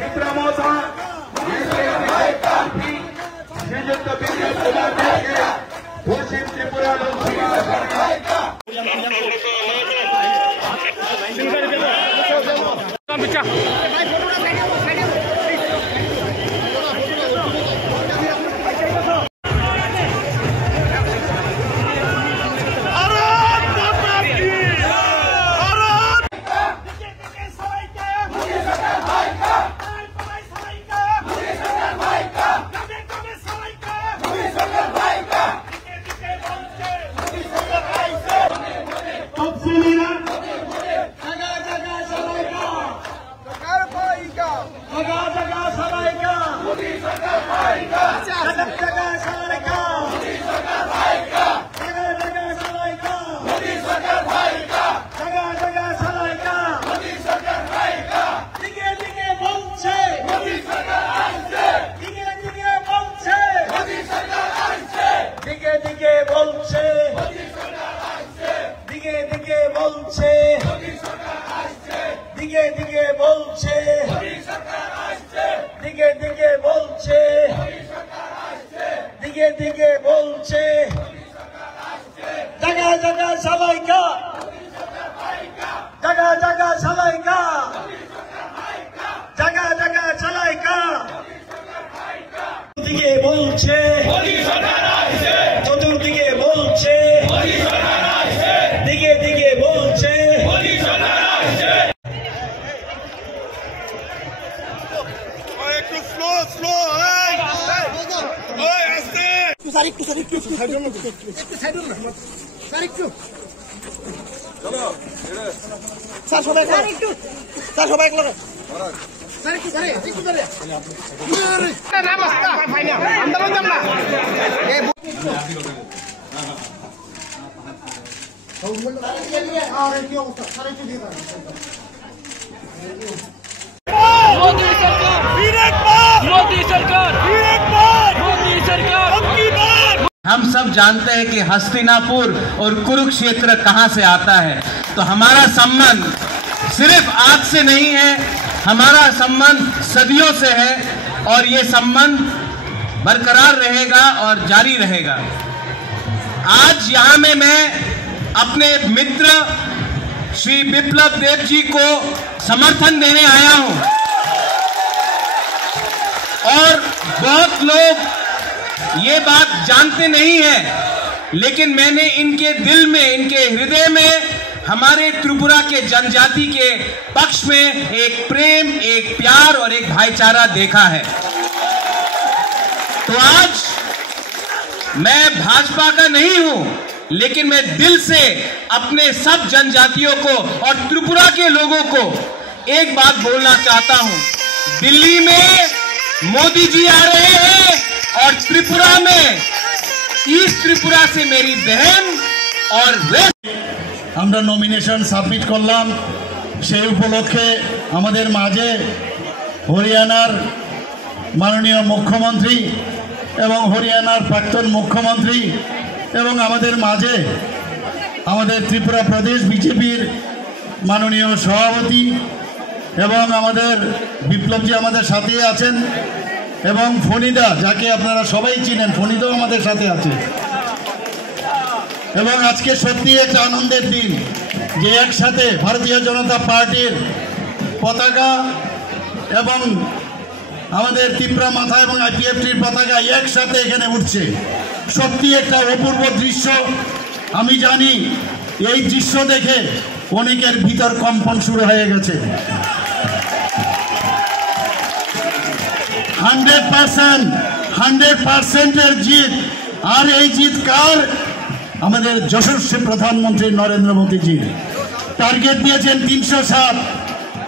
ত্রিপুরা মহোদয় শ্রীযুক্ত বিপ্লব কুমার দেবকে পশ্চিম ত্রিপুরা লোকসভা চতুর্দিকে বলছে দিকে দিকে বলছে একটু স্লো স্লো স্যার সবাই স্যার সবাই हम सब जानते हैं कि हस्तिनापुर और कुरुक्षेत्र कहां से आता है। तो हमारा संबंध सिर्फ आज से नहीं है, हमारा संबंध सदियों से है और ये संबंध बरकरार रहेगा और जारी रहेगा। आज यहाँ में मैं अपने मित्र श्री बिप्लब देव जी को समर्थन देने आया हूँ और बहुत लोग ये बात जानते नहीं है, लेकिन मैंने इनके दिल में, इनके हृदय में हमारे त्रिपुरा के जनजाति के पक्ष में एक प्रेम, एक प्यार और एक भाईचारा देखा है। तो आज मैं भाजपा का नहीं हूं, लेकिन मैं दिल से अपने सब जनजातियों को और त्रिपुरा के लोगों को एक बात बोलना चाहता हूं। दिल्ली में मोदी जी आ रहे हैं और त्रिपुरा में ईस्ट त्रिपुरा से मेरी बहन और वेस्ट আমরা নমিনেশন সাবমিট করলাম। সেই উপলক্ষে আমাদের মাঝে হরিয়ানার মাননীয় মুখ্যমন্ত্রী এবং হরিয়ানার প্রাক্তন মুখ্যমন্ত্রী এবং আমাদের মাঝে আমাদের ত্রিপুরা প্রদেশ বিজেপির মাননীয় সভাপতি এবং আমাদের বিপ্লবজি আমাদের সাথে আছেন এবং ফণিদা, যাকে আপনারা সবাই চিনেন, ফণিদাও আমাদের সাথে আছে। এবং আজকে সত্যি একটা আনন্দের দিন যে একসাথে ভারতীয় জনতা পার্টির পতাকা এবং আমাদের ত্রিপুরা মাথা এবং আইপিএফটির পতাকা একসাথে এখানে উঠছে। সত্যি একটা অপূর্ব দৃশ্য। আমি জানি এই দৃশ্য দেখে অনেকের ভিতর কম্পন শুরু হয়ে গেছে। 100% জিত। আর এই জিত কার? আমাদের যশস্বী প্রধানমন্ত্রী নরেন্দ্র মোদীজি টার্গেট দিয়েছেন 307।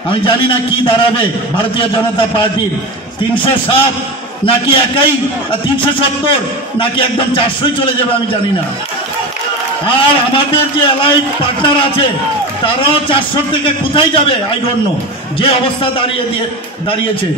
আমি জানি না কি দাঁড়াবে ভারতীয় জনতা পার্টির, 307 নাকি একাই 370 নাকি একদম 400 চলে যাবে আমি জানি না। আর আমাদের যে অ্যালাইড পার্টনার আছে তারাও 400 থেকে কোথায় যাবে আই ডোন্ট নো, যে অবস্থা দাঁড়িয়েছে।